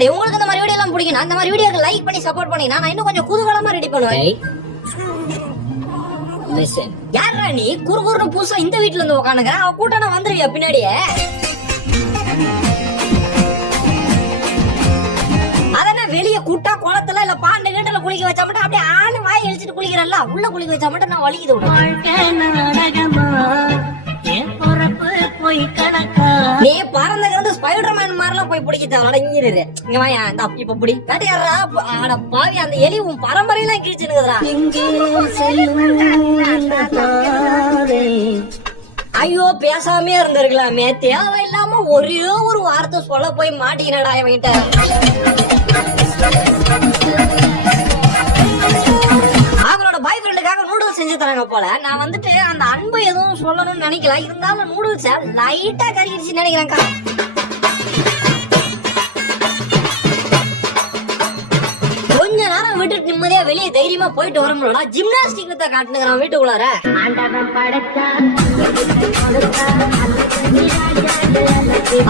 பண்ணாடி. உங்களுக்கு இந்த மாதிரி வீடியோ எல்லாம் பிடிக்கும், அந்த மாதிரி வீடியோக்கு லைக் பண்ணி சப்போர்ட் பண்ணி நான் இன்னும் கொஞ்சம் குதூகலமா ரெடி பண்ணுவேன். யாரா நீ குறுகுறுன்னு புதுசா இந்த வீட்டுல இருந்து உட்காந்துக்கிற? அவ கூட்டானா வந்துருவியா பின்னாடியே? அதென்ன வெளிய கூட்டா குளத்துல இல்ல பாண்டு கீட்டல குளிக்க வச்சா மட்டும் அப்படியே ஆளு வாய் எழுச்சிட்டு குளிக்கிறல்ல, உள்ள குளிக்க வச்சா மட்டும் நான் வலிக்குது. நீ பறந்து ஸ்பைடர்மேன் மாதிரிலாம் போய் பிடிக்க தேவை. இங்க இங்க வாயா, இப்ப பிடி கட்டியாரா. ஆட பாவி, அந்த எலி உன் பரம்பரையெல்லாம் கிழிச்சுனுக்குறா. ஐயோ பேசாமே இருந்திருக்கலாமே, தேவையில்லாம ஒரே ஒரு வார்த்தை சொல்ல போய் மாட்டிக்கினடா இவன்கிட்ட. அவங்களோட பாய் ஃப்ரெண்டுக்காக நூடுல்ஸ் செஞ்சு தராங்க போல. நான் வந்துட்டு அந்த அன்பு எதுவும் சொல்லணும்னு நினைக்கல, இருந்தாலும் நூடுல்ஸ் லைட்டா கறிடுச்சு நினைக்கிறேன்க்கா. கொஞ்ச நேரம் விட்டுட்டு நிம்மதியா வெளியே தைரியமா போயிட்டு வரோம்லடா. ஜிம்னாஸ்டிக் தான் காட்டுனுங்கிறான் வீட்டுக்குள்ளார.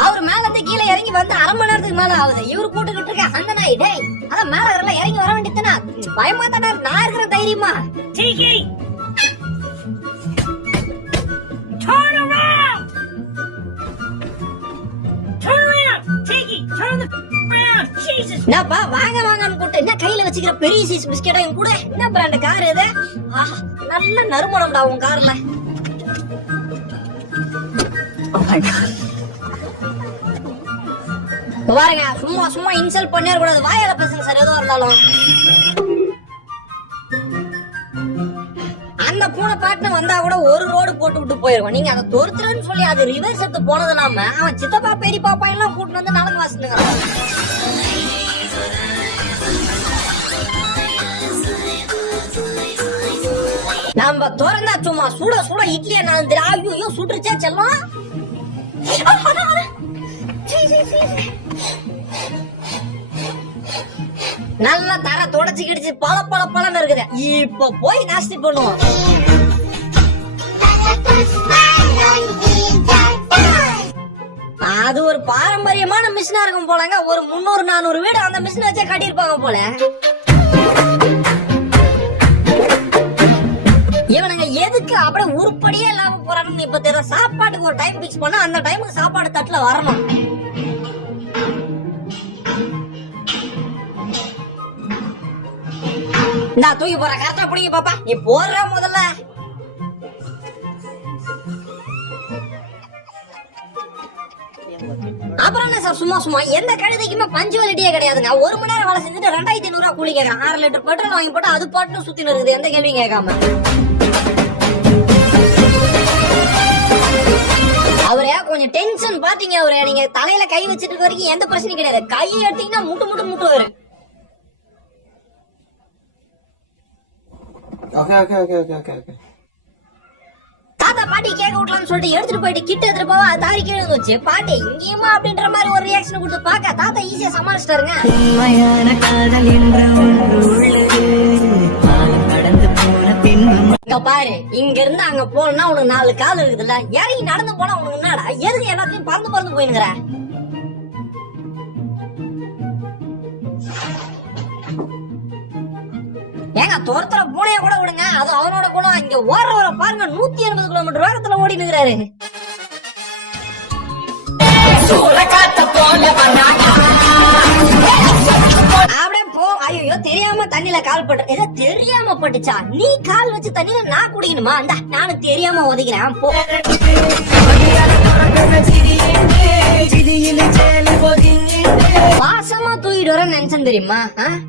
அவர் மேலத்தை கீழே இறங்கி வந்து அரை மணி நேரத்துக்கு மேல ஆகுது. இவரு கூட்டுக்கிட்டு இருக்க அந்த நாய். டேய் அதான் மேல வரல, இறங்கி வர வேண்டியதுனா பயமா தானே. நான் இருக்கிற தைரியமா என்னப்பா வாங்க வாங்கன்னு கூட்டு என்ன கையில வச்சுக்கிற பெரிய சைஸ் பிஸ்கெட்டா என் கூட? என்ன பிராண்ட் கார் இது? நல்ல நறுமணம்டா உன் கார்ல. பாருங்க, சும்மா சும்மா இன்சல்ட் பண்ணிட கூடாது. வாயால பேசுங்க சார் எதுவா இருந்தாலும். அந்த பூனை பாட்டுன்னு வந்தா கூட ஒரு ரோடு போட்டு விட்டு போயிருவோம். நீங்க அதை தொறுத்துறன்னு சொல்லி அது ரிவர்ஸ் எடுத்து போனது இல்லாம அவன் சித்தப்பா பெரியப்பா பையன் கூட்டு வந்து நலங்கு வாசினுங்கிறான். நம்ம திறந்தா சும்மா சுட சுட இட்லியா நான் ஐயோ சுட்டுருச்சா செல்லம். நல்லா தர தொடச்சு கிடிச்சு பல பல பழம் இருக்குது. இப்ப போய் நாஸ்தி பண்ணுவோம். அது ஒரு பாரம்பரியமான மிஷினா இருக்கும் போலங்க. ஒரு 300-400 வீடு அந்த மிஷின் வச்சே கட்டியிருப்பாங்க போல. இவனுங்க எதுக்கு அப்படியே உருப்படியே இல்லாம போறானுன்னு இப்ப தெரியல. சாப்பாட்டுக்கு ஒரு டைம் பிக்ஸ் பண்ணா அந்த டைமுக்கு சாப்பாடு தட்டுல வரணும். நான் தூக்கி போற கரெக்டா பிடிங்க பாப்பா. நீ போடுற முதல்ல. அப்புறம் என்ன சார் சும்மா சும்மா எந்த கழுதைக்குமே பஞ்சுவாலிட்டியே கிடையாதுங்க. 1 மணி நேரம் வேலை செஞ்சுட்டு 2500 ரூபா கூலி கேட்கறான். 6 லிட்டர் பெட்ரோல் வாங்கி போட்டு அது பாட்டு சுத்தின்னு இருக்குது, எந்த கேள்வியும் கேட்காம. அவரே கொஞ்சம் டென்ஷன் பாத்தீங்க. அவரே நீங்க தலையில கை வச்சிட்டு இருக்க வரைக்கும் எந்த பிரச்சனையும் கிடையாது. கையை எடுத்தீங்கன்னா முட்டு முட்டு முட்டு வரும். தாத்தா பாட்டி கேட்க விட்டலாம்னு சொல்லிட்டு எடுத்துட்டு போயிட்டு கிட்ட எடுத்துட்டு போவா தாரி கீழே வந்துச்சு. பாட்டி இங்கேயுமா அப்படின்ற மாதிரி ஒரு ரியாக்ஷன் கொடுத்து பாக்க தாத்தா ஈஸியா சமாளிச்சிட்டாருங்க. பாரு இங்க இருந்து அங்க போனா உனக்கு 4 கால் இருக்குதுல்ல, இறங்கி நடந்து போனா உனக்கு என்னடா? எதுக்கு எல்லாத்தையும் பறந்து பறந்து போயினுங்கிற? ஏங்க தோரத்துல பூனைய கூட விடுங்க, அது அவனோட குணம். இங்க ஓடுற பாருங்க 180 கிலோமீட்டர் வேகத்துல ஓடி நிக்கிறாரு. அப்படியே போ. ஐயோ தெரியாம தண்ணியில கால் பட்டு ஏதோ தெரியாம பட்டுச்சா? நீ கால் வச்சு தண்ணியில நான் குடிக்கணுமா? அந்த நானும் தெரியாம ஒதுக்கிறேன் போ. வாசமா தூக்கிட்டு வர நினைச்சேன் தெரியுமா?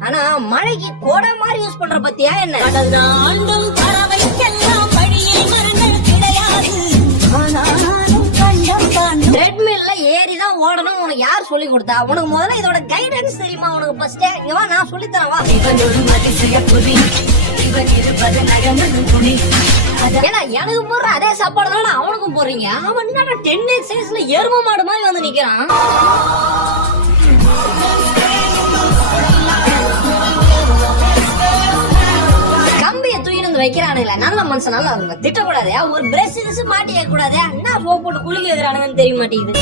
ஆனா மழைக்கு கோடை மாதிரி யூஸ் பண்ற பத்தியா என்ன? ட்ரெட்மில்ல ஏறிதான் ஓடணும் உனக்கு யார் சொல்லி கொடுத்தா? உனக்கு முதல்ல இதோட கைடன்ஸ் தெரியுமா உனக்கு? ஃபர்ஸ்ட் இங்க வா, நான் சொல்லி தரேன் வா. ஏன்னா எனக்கு போடுற அதே சாப்பாடு தானே அவனுக்கும் போடுறீங்க. அவன் என்ன 10x சைஸ்ல எரும மாடு மாதிரி வந்து நிக்கிறான். கம்பிய தூக்கிட்டு வைக்கிறானுங்களா? நல்ல மனுஷனால அவங்க திட்டக்கூடாது. ஒரு பிரஷ் மாட்டிக்க கூடாது. என்ன சோப் போட்டு குளிக்க வைக்கிறானுங்கன்னு தெரிய மாட்டேங்குது.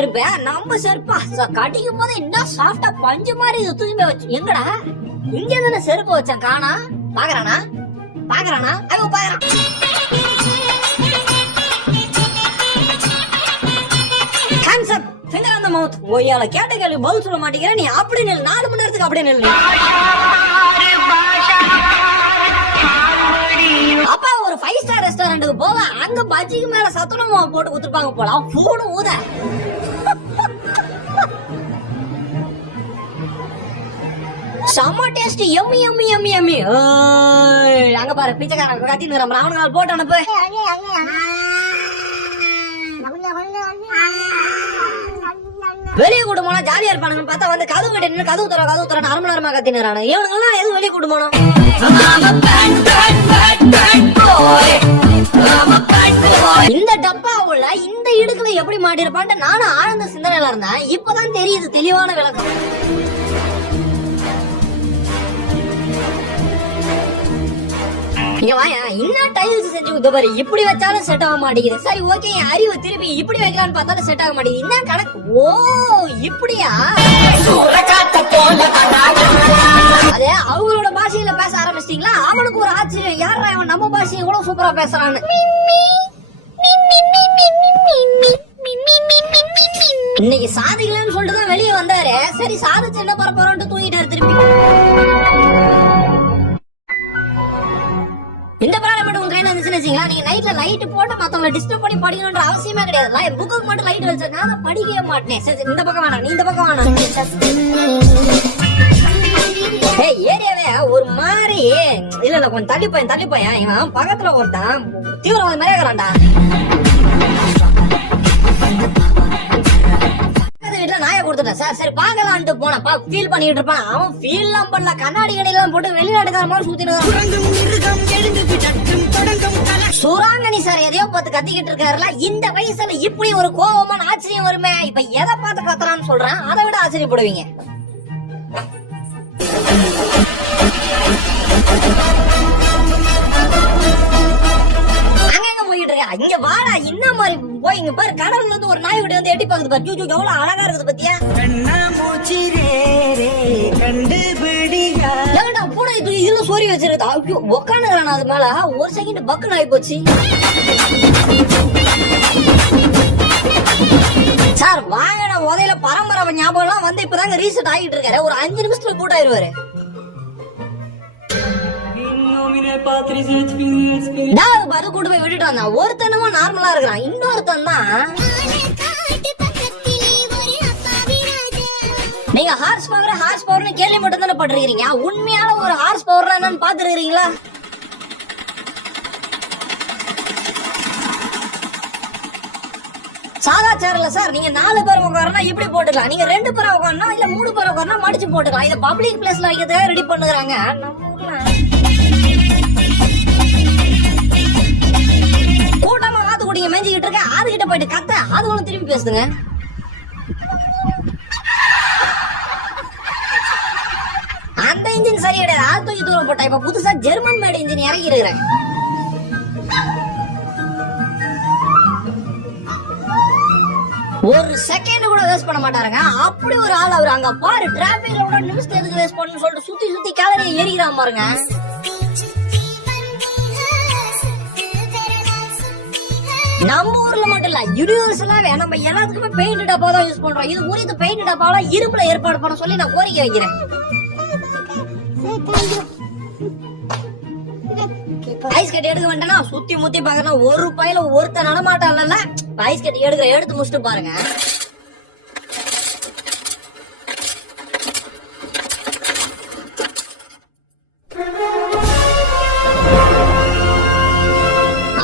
செருப்பு நம்ம செருப்பா கடிக்கும் போது என்ன சாஃப்டா பஞ்சு மாதிரி இது தூக்கி வச்சு எங்கடா இங்க தானே செருப்பு வச்சேன் காணா பாக்குறானா அவ பாக்குறான் ஒய்யால கேட்ட கேள்வி பதில் சொல்ல மாட்டேங்கிற நீ அப்படி நெல் 4 மணி நேரத்துக்கு அப்படியே நெல் அப்பா ஒரு 5 ஸ்டார் ரெஸ்டாரண்ட்டுக்கு போவ அங்க பஜ்ஜிக்கு மேல சத்துணமா போட்டு குடுத்துருப்பாங்க போல போடு ஊத செம்ம டேஸ்ட் எம்மி எம்மி எம்மி எம்மி அங்க பாரு பிச்சைக்காரன் கத்தின்னு அவனுக்கு போட்டு அனுப்பு வெளியே கூட்டமான ஜாலியா இருப்பானுங்க பார்த்தா வந்து கதவு கிட்ட நின்று கதவு தர 1/2 மணி நேரமா கத்தினுறானு இவனுங்கெல்லாம் எதுவும் வெளியே கூட்டமானோம் இந்த டப்பாவுல இந்த இடுக்குல எப்படி மாட்டிருப்பான்ட்டு நானும் ஆழ்ந்த சிந்தனையில இருந்தேன் இப்பதான் தெரியுது தெளிவான விளக்கம் இன்னும் டைல்ஸ் செஞ்சு கொடுத்த பாரு இப்படி வச்சாலும் செட் ஆக மாட்டேங்குது சரி ஓகே அறிவு திருப்பி இப்படி வைக்கலாம்னு பார்த்தாலும் செட் ஆக மாட்டேங்குது என்ன கணக்கு ஓ இப்படியா அதே அவங்களோட பாஷையில பேச ஆரம்பிச்சிட்டீங்களா அவனுக்கு ஒரு ஆச்சரியம் யாரா அவன் நம்ம பாஷையை கூட சூப்பரா பேசுறான்னு இன்னைக்கு சாதிக்கலன்னு சொல்லிட்டு தான் வெளியே வந்தாரு சரி சாதிச்சு என்ன பரப்போறோம்னு தூங்கிட்டாரு திருப்பி இந்த பிராணம் மட்டும் உங்க கையில இருந்துச்சுன்னு நீங்க நைட்ல லைட் போட்டு மத்தவங்களை டிஸ்டர்ப் பண்ணி படிக்கணும்ன்ற அவசியமே கிடையாது புக்கு மட்டும் லைட் வச்சிருக்கா நான் படிக்கவே மாட்டேன் சரி இந்த பக்கம் வேணாம் நீ இந்த பக்கம் வேணாம் ஏரியாவே ஒரு மாதிரி இல்ல கொஞ்சம் தள்ளி போய் இவன் பக்கத்துல ஒருத்தான் தீவிரவாத மாதிரியே இருக்கிறான்டா நாய கொடுத்துட்டேன் சார் சரி பாக்கலான்ட்டு போனப்பா ஃபீல் பண்ணிட்டு இருப்பான் அவன் ஃபீல் எல்லாம் பண்ணல கண்ணாடி கடையெல்லாம் போட்டு வெளிநாட்டுக்கார மாதிரி சுத்திட்டு சுராங்கனி சார் எதையோ பார்த்து கத்திக்கிட்டு இருக்காருல இந்த வயசுல இப்படி ஒரு கோபமான ஆச்சரியம் வருமே இப்ப எதை பார்த்து கத்துறான்னு சொல்றேன் அதை விட ஆச்சரியப்படுவீங்க இங்க வாடா என்ன மாதிரி போய் இங்க பாரு கடவுள்ல இருந்து ஒரு நாய் விட்டு வந்து எட்டி பாக்குது பாரு ஜூஜு எவ்வளவு அழகா இருக்குது பத்தியா ஏன்டா பூனை இதுல சோரி வச்சிருக்கு உக்காந்துக்கிறான் அது மேல ஒரு செகண்ட் பக்குன்னு ஆகி போச்சு சார் வாங்கின உதையில பரம்பரை ஞாபகம் எல்லாம் வந்து இப்பதாங்க ரீசெட் ஆகிட்டு இருக்காரு ஒரு 5 நிமிஷத்துல போட் ஆயிருவாரு கூட்டு போய் விட்டுட்டு வந்தான் ஒருத்தனமா நார்மலா இருக்கிறான் இன்னொருத்தன் தான் நீங்க ஹார்ஸ் பவர்னு கேள்வி மட்டும் தானே பட்டிருக்கீங்க உண்மையான ஒரு ஹார்ஸ் பவர் என்னன்னு பாத்துருக்கீங்களா சாதா சேர்ல சார் நீங்க 4 பேர் உட்காரனா இப்படி போட்டுக்கலாம் நீங்க 2 பேர் உட்காரனா இல்ல 3 பேர் உட்காரனா மடிச்சு போட்டுக்கலாம் இத பப்ளிக் பிளேஸ்ல வைக்கிறதுக்காக ரெடி பண்ணுறாங்க நம்ம ஊர்ல கூட்டமா வாத்து குடிங்க மேஞ்சிக்கிட்டு இருக்க அது கிட்ட போயிட்டு கத்த அதுகளும் திரும்பி பேசுங்க அந்த இன்ஜின் சரி கிடையாது ஆள் தூக்கி தூரம் போட்டா இப்ப புதுசா ஜெர்மன் மேட் இன்ஜின் இறங்கி இருக்கிறேன் ஒரு செகண்ட் கூட வேஸ்ட் பண்ண மாட்டாருங்க அப்படி ஒரு ஆள் அவரு அங்க பாரு டிராபிக்ல கூட நிமிஷம் எதுக்கு வேஸ்ட் பண்ணணும்னு சொல்லிட்டு சுத்தி கேலரியை ஏறிக்கிறான் பாருங்க நம்ம ஊர்ல மட்டும் இல்ல யூனிவர்சலாவே நம்ம எல்லாத்துக்குமே பெயிண்ட் டப்பா தான் யூஸ் பண்றோம் இது உரித்து பெயிண்ட் டப்பாலாம் இருப்புல ஏற்பாடு பண்ண சொல்லி நான் கோரிக்கை வைக்கிறேன் ஐஸ் கட்டி எடுக்க வேண்டாம்னா சுத்தி முத்தி பாக்கணும் ஒரு பையில ஒருத்த நடமாட்டான்ல ஐஸ் கட்டி எடுத்து முடிச்சுட்டு பாருங்க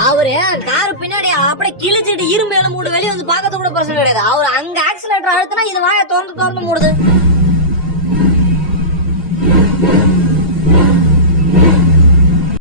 அவரு காரு பின்னாடி அப்படியே கிழிச்சிட்டு இரும்பு எல்லாம் மூடு வெளியே வந்து பாக்கிறது கூட பிரச்சனை கிடையாது அவரு அங்க ஆக்சிலேட்டர் அழுத்தினா இது வாய திறந்து மூடுது